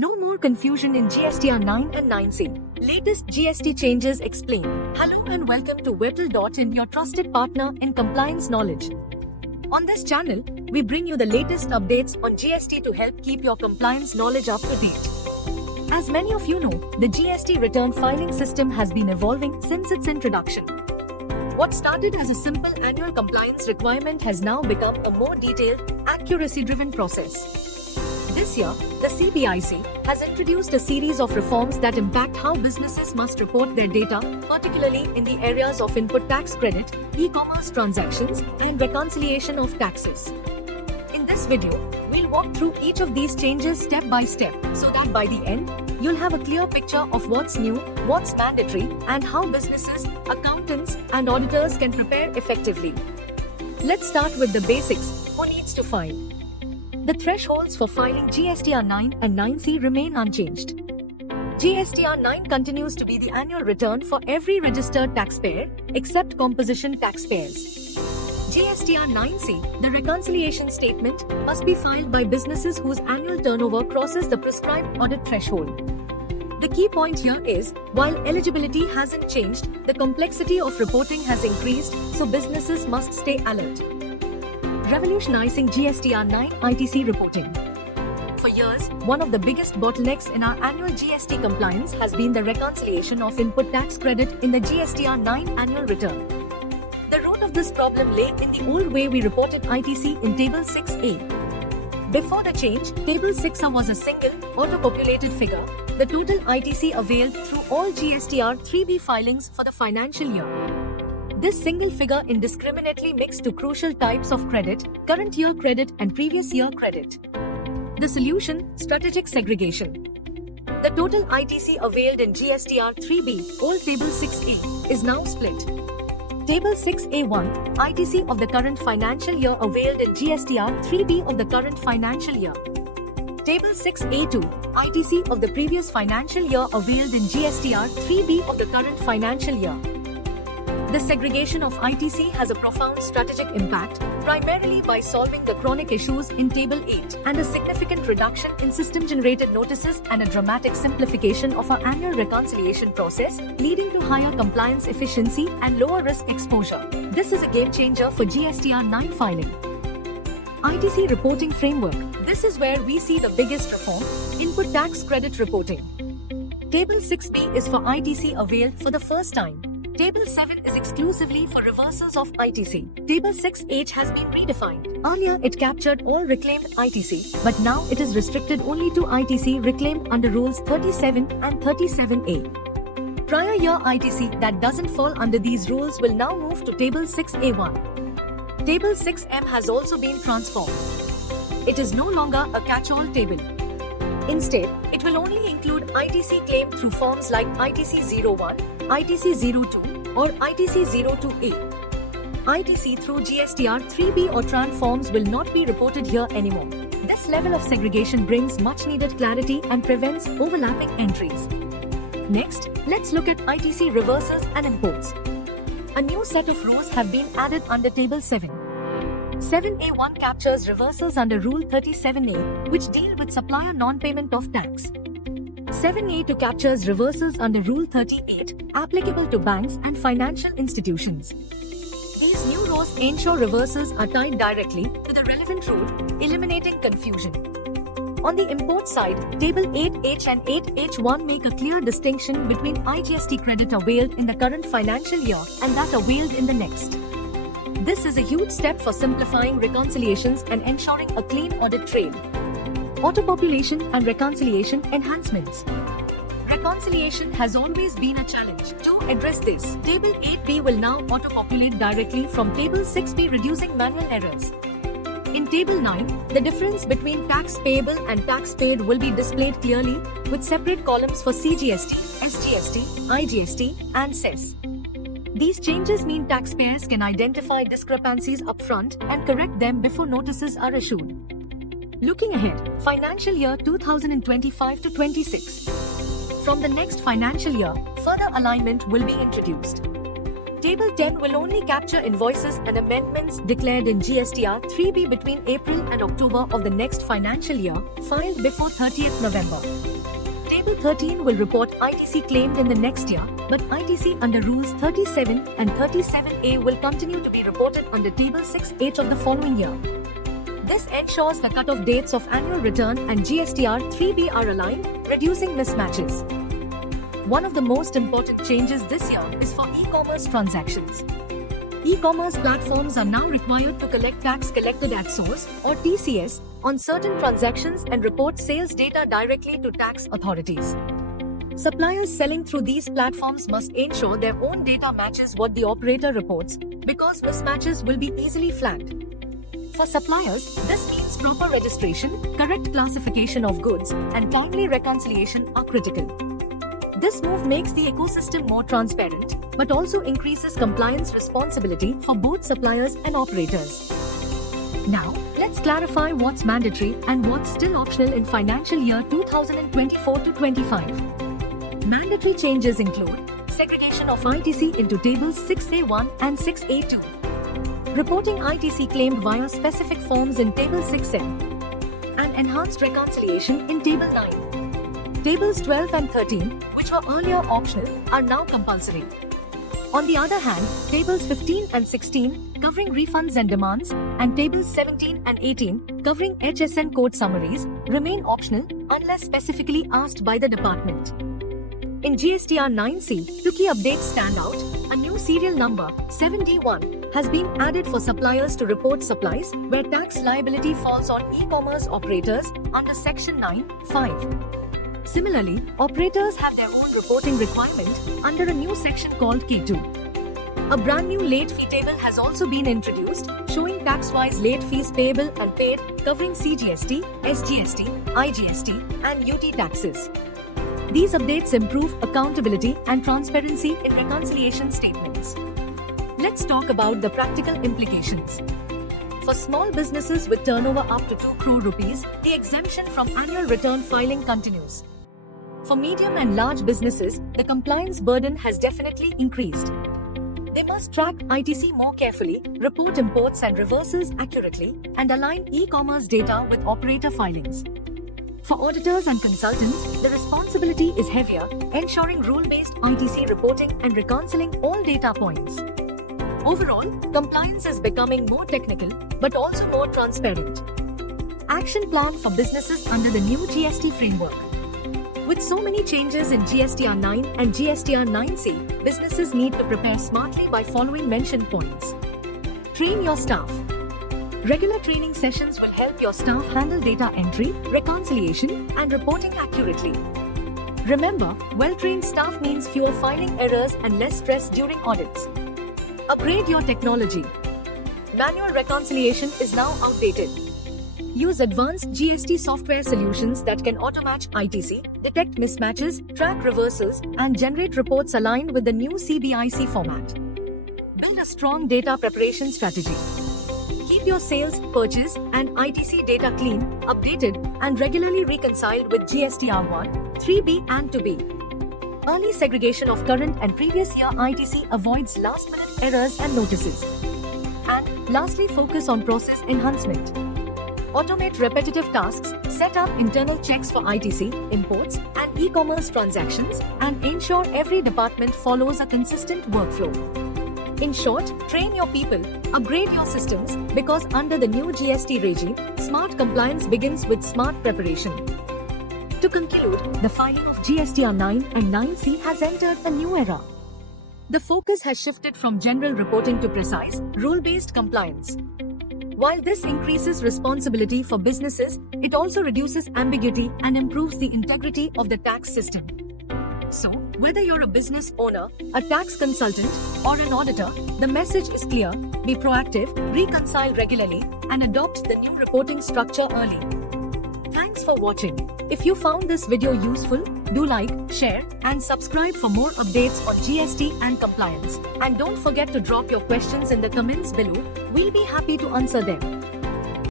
No more confusion in GSTR-9 and 9C. Latest GST changes explained. Hello and welcome to Webtel, your trusted partner in compliance knowledge. On this channel, we bring you the latest updates on GST to help keep your compliance knowledge up to date. As many of you know, the GST return filing system has been evolving since its introduction. What started as a simple annual compliance requirement has now become a more detailed, accuracy-driven process. This year, the CBIC has introduced a series of reforms that impact how businesses must report their data, particularly in the areas of input tax credit, e-commerce transactions, and reconciliation of taxes. In this video, we'll walk through each of these changes step by step, so that by the end, you'll have a clear picture of what's new, what's mandatory, and how businesses, accountants, and auditors can prepare effectively. Let's start with the basics. Who needs to file? The thresholds for filing GSTR-9 and 9C remain unchanged. GSTR-9 continues to be the annual return for every registered taxpayer, except composition taxpayers. GSTR-9C, the reconciliation statement, must be filed by businesses whose annual turnover crosses the prescribed audit threshold. The key point here is, while eligibility hasn't changed, the complexity of reporting has increased, so businesses must stay alert. Revolutionizing GSTR-9 ITC reporting. For years, one of the biggest bottlenecks in our annual GST compliance has been the reconciliation of input tax credit in the GSTR-9 annual return. The root of this problem lay in the old way we reported ITC in Table 6A. Before the change, Table 6A was a single, auto-populated figure, the total ITC availed through all GSTR-3B filings for the financial year. This single figure indiscriminately mixed to crucial types of credit, current year credit and previous year credit. The solution, strategic segregation. The total ITC availed in GSTR-3B, old Table 6A, is now split. Table 6A1, ITC of the current financial year availed in GSTR-3B of the current financial year. Table 6A2, ITC of the previous financial year availed in GSTR-3B of the current financial year. The segregation of ITC has a profound strategic impact, primarily by solving the chronic issues in Table 8 and a significant reduction in system-generated notices and a dramatic simplification of our annual reconciliation process, leading to higher compliance efficiency and lower risk exposure. This is a game-changer for GSTR-9 filing. ITC reporting framework. This is where we see the biggest reform, input tax credit reporting. Table 6B is for ITC availed for the first time. Table 7 is exclusively for reversals of ITC. Table 6H has been redefined. Earlier, it captured all reclaimed ITC, but now it is restricted only to ITC reclaimed under Rules 37 and 37A. Prior year ITC that doesn't fall under these rules will now move to Table 6A1. Table 6M has also been transformed. It is no longer a catch-all table. Instead, it will only include ITC claimed through forms like ITC-01, ITC-02, or ITC-02A. ITC through GSTR-3B or TRAN forms will not be reported here anymore. This level of segregation brings much-needed clarity and prevents overlapping entries. Next, let's look at ITC reversals and imports. A new set of rules have been added under Table 7. 7A1 captures reversals under Rule 37A, which deal with supplier non-payment of tax. 7A2 captures reversals under Rule 38, applicable to banks and financial institutions. These new rules ensure reversals are tied directly to the relevant rule, eliminating confusion. On the import side, Table 8H and 8H1 make a clear distinction between IGST credit availed in the current financial year and that availed in the next. This is a huge step for simplifying reconciliations and ensuring a clean audit trail. Auto-population and reconciliation enhancements. Reconciliation has always been a challenge. To address this, Table 8B will now auto-populate directly from Table 6B, reducing manual errors. In Table 9, the difference between tax payable and tax paid will be displayed clearly, with separate columns for CGST, SGST, IGST, and cess. These changes mean taxpayers can identify discrepancies upfront and correct them before notices are issued. Looking ahead, financial year 2025 to 26. From the next financial year, further alignment will be introduced. Table 10 will only capture invoices and amendments declared in GSTR-9 between April and October of the next financial year, filed before 30th November. Table 13 will report ITC claimed in the next year, but ITC under Rules 37 and 37A will continue to be reported under Table 6H of the following year. This ensures the cut-off dates of annual return and GSTR-9 are aligned, reducing mismatches. One of the most important changes this year is for e-commerce transactions. E-commerce platforms are now required to collect tax collected at source, or TCS, on certain transactions and report sales data directly to tax authorities. Suppliers selling through these platforms must ensure their own data matches what the operator reports, because mismatches will be easily flagged. For suppliers, this means proper registration, correct classification of goods, and timely reconciliation are critical. This move makes the ecosystem more transparent, but also increases compliance responsibility for both suppliers and operators. Now, let's clarify what's mandatory and what's still optional in financial year 2024-25. Mandatory changes include segregation of ITC into tables 6A1 and 6A2, reporting ITC claimed via specific forms in table 6M, and enhanced reconciliation in table 9. Tables 12 and 13, which were earlier optional, are now compulsory. On the other hand, tables 15 and 16, covering refunds and demands, and tables 17 and 18, covering HSN code summaries, remain optional unless specifically asked by the department. In GSTR-9C, two key updates stand out. A new serial number, 7D1, has been added for suppliers to report supplies where tax liability falls on e-commerce operators under Section 9(5). Similarly, operators have their own reporting requirement under a new section called K2. A brand new late fee table has also been introduced, showing tax-wise late fees payable and paid, covering CGST, SGST, IGST, and UT taxes. These updates improve accountability and transparency in reconciliation statements. Let's talk about the practical implications. For small businesses with turnover up to 2 crore rupees, the exemption from annual return filing continues. For medium and large businesses, the compliance burden has definitely increased. They must track ITC more carefully, report imports and reversals accurately, and align e-commerce data with operator filings. For auditors and consultants, the responsibility is heavier, ensuring rule-based ITC reporting and reconciling all data points. Overall, compliance is becoming more technical, but also more transparent. Action plan for businesses under the new GST framework. With so many changes in GSTR-9 and GSTR-9C, businesses need to prepare smartly by following mentioned points. Train your staff. Regular training sessions will help your staff handle data entry, reconciliation, and reporting accurately. Remember, well-trained staff means fewer filing errors and less stress during audits. Upgrade your technology. Manual reconciliation is now outdated. Use advanced GST software solutions that can auto-match ITC, detect mismatches, track reversals, and generate reports aligned with the new CBIC format. Build a strong data preparation strategy. Keep your sales, purchase, and ITC data clean, updated, and regularly reconciled with GSTR-1, 3B, and 2B. Early segregation of current and previous year ITC avoids last-minute errors and notices. And lastly, focus on process enhancement. Automate repetitive tasks, set up internal checks for ITC, imports, and e-commerce transactions, and ensure every department follows a consistent workflow. In short, train your people, upgrade your systems, because under the new GST regime, smart compliance begins with smart preparation. To conclude, the filing of GSTR-9 and 9C has entered a new era. The focus has shifted from general reporting to precise, rule-based compliance. While this increases responsibility for businesses, it also reduces ambiguity and improves the integrity of the tax system. So, whether you're a business owner, a tax consultant, or an auditor, the message is clear: be proactive, reconcile regularly, and adopt the new reporting structure early. Thanks for watching. If you found this video useful, do like, share, and subscribe for more updates on GST and compliance. And don't forget to drop your questions in the comments below. We'll be happy to answer them.